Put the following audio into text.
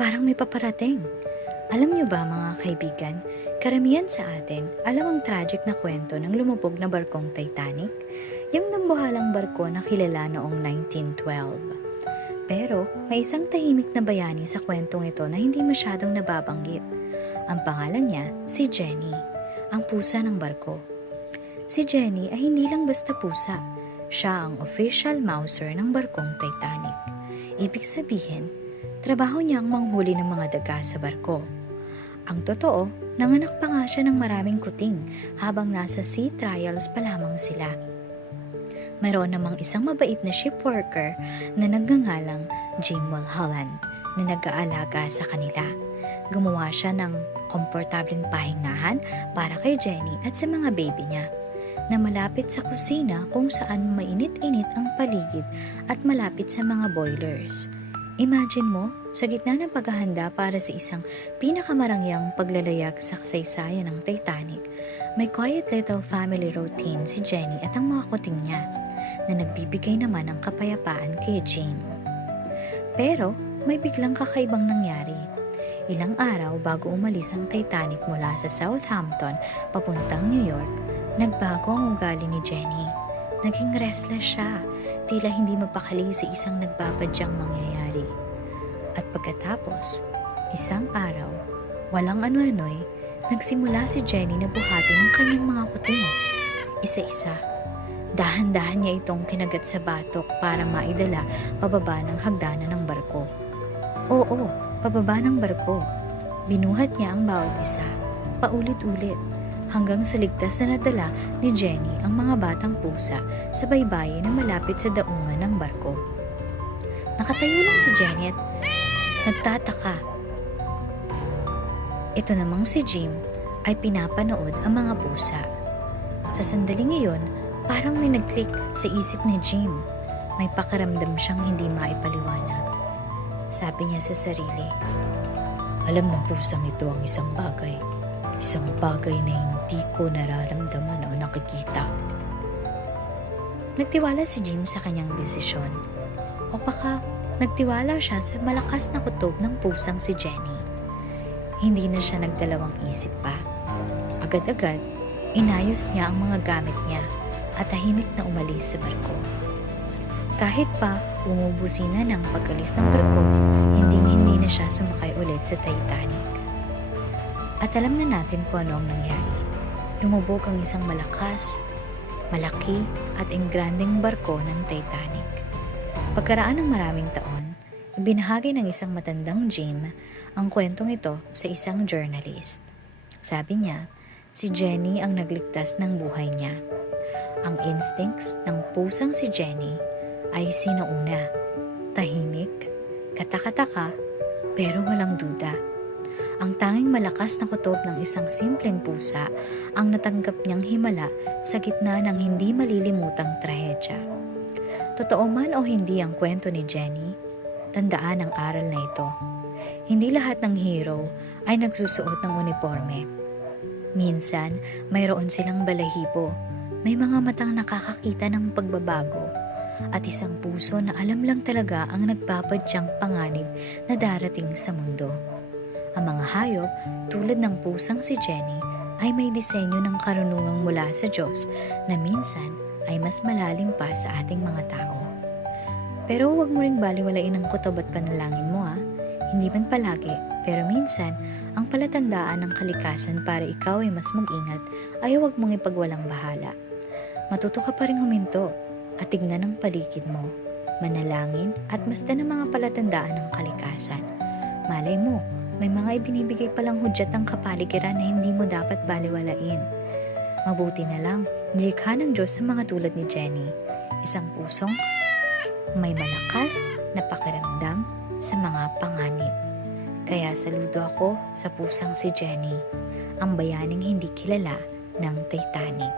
Parang may paparating. Alam niyo ba mga kaibigan, karamihan sa atin alam ang tragic na kwento ng lumubog na barkong Titanic, yung nambuhalang barko na kilala noong 1912. Pero may isang tahimik na bayani sa kwentong ito na hindi masyadong nababanggit. Ang pangalan niya si Jenny, ang pusa ng barko. Si Jenny ay hindi lang basta pusa, siya ang official mouser ng barkong Titanic. Ibig sabihin, trabaho niya ang manghuli ng mga daga sa barko. Ang totoo, nanganak pa nga siya ng maraming kuting habang nasa sea trials pa lamang sila. Mayroon namang isang mabait na ship worker na nagngangalang Jim Mulholland na nag-aalaga sa kanila. Gumawa siya ng komportableng pahingahan para kay Jenny at sa mga baby niya na malapit sa kusina kung saan mainit-init ang paligid at malapit sa mga boilers. Imagine mo, sa gitna ng paghahanda para sa isang pinakamarangyang paglalayag sa kasaysayan ng Titanic, may quiet little family routine si Jenny at ang mga kuting niya na nagbibigay naman ng kapayapaan kay Jim. Pero may biglang kakaibang nangyari. Ilang araw bago umalis ang Titanic mula sa Southampton papuntang New York, nagbago ang ugali ni Jenny. Naging restless siya, tila hindi mapakali sa isang nagbabadyang mangyayari. At pagkatapos, isang araw, walang ano-ano'y, nagsimula si Jenny na buhatin ang kanyang mga kuting. Isa-isa, dahan-dahan niya itong kinagat sa batok para maidala pababa ng hagdanan ng barko. Oo, pababa ng barko. Binuhat niya ang bawat isa, paulit-ulit, hanggang sa ligtas na nadala ni Jenny ang mga batang pusa sa baybayin na malapit sa daungan ng barko. Nakatayo lang si Jenny at nagtataka. Ito namang si Jim ay pinapanood ang mga pusa. Sa sandaling iyon, parang may nag-click sa isip ni Jim. May pakiramdam siyang hindi maipaliwanag. Sabi niya sa sarili, alam ng pusang ito ang isang bagay na hindi ko nararamdaman o nakikita. Nagtiwala si Jim sa kanyang desisyon. O baka nagtiwala siya sa malakas na kutob ng pusang si Jenny. Hindi na siya nagdalawang isip pa. Agad-agad, inayos niya ang mga gamit niya at tahimik na umalis sa barko. Kahit pa bumubusina ng pag-alis ng barko, hindi na siya sumakay ulit sa Titanic. At alam na natin kung ano ang nangyari. Lumubog ang isang malakas, malaki at engrandeng barko ng Titanic. Pagkaraan ng maraming taon, ibinahagi ng isang matandang Jim ang kwentong ito sa isang journalist. Sabi niya, si Jenny ang nagligtas ng buhay niya. Ang instincts ng pusang si Jenny ay sinauna, tahimik, katakataka, pero walang duda. Ang tanging malakas na kutob ng isang simpleng pusa ang natanggap niyang himala sa gitna ng hindi malilimutang trahedya. Totoo man o hindi ang kwento ni Jenny, tandaan ang aral na ito. Hindi lahat ng hero ay nagsusuot ng uniforme. Minsan, mayroon silang balahibo, may mga matang nakakakita ng pagbabago, at isang puso na alam lang talaga ang nagbabadyang panganib na darating sa mundo. Ang mga hayop, tulad ng pusang si Jenny, ay may disenyo ng karunungang mula sa Diyos na minsan ay mas malalim pa sa ating mga tao. Pero huwag mo ring baliwalain ang kutob at panalangin mo Hindi man palagi, pero minsan, ang palatandaan ng kalikasan para ikaw ay mas mag-ingat ay huwag mong ipagwalang bahala. Matuto ka pa rin huminto at tignan ang paligid mo, manalangin at masdan ang mga palatandaan ng kalikasan. Malay mo, may mga ibinibigay palang hudyat ang kapaligiran na hindi mo dapat baliwalain. Mabuti na lang, nilikha ng Diyos sa mga tulad ni Jenny, isang pusong may malakas na pakiramdam sa mga panganib. Kaya saludo ako sa pusang si Jenny, ang bayaning hindi kilala ng Titanic.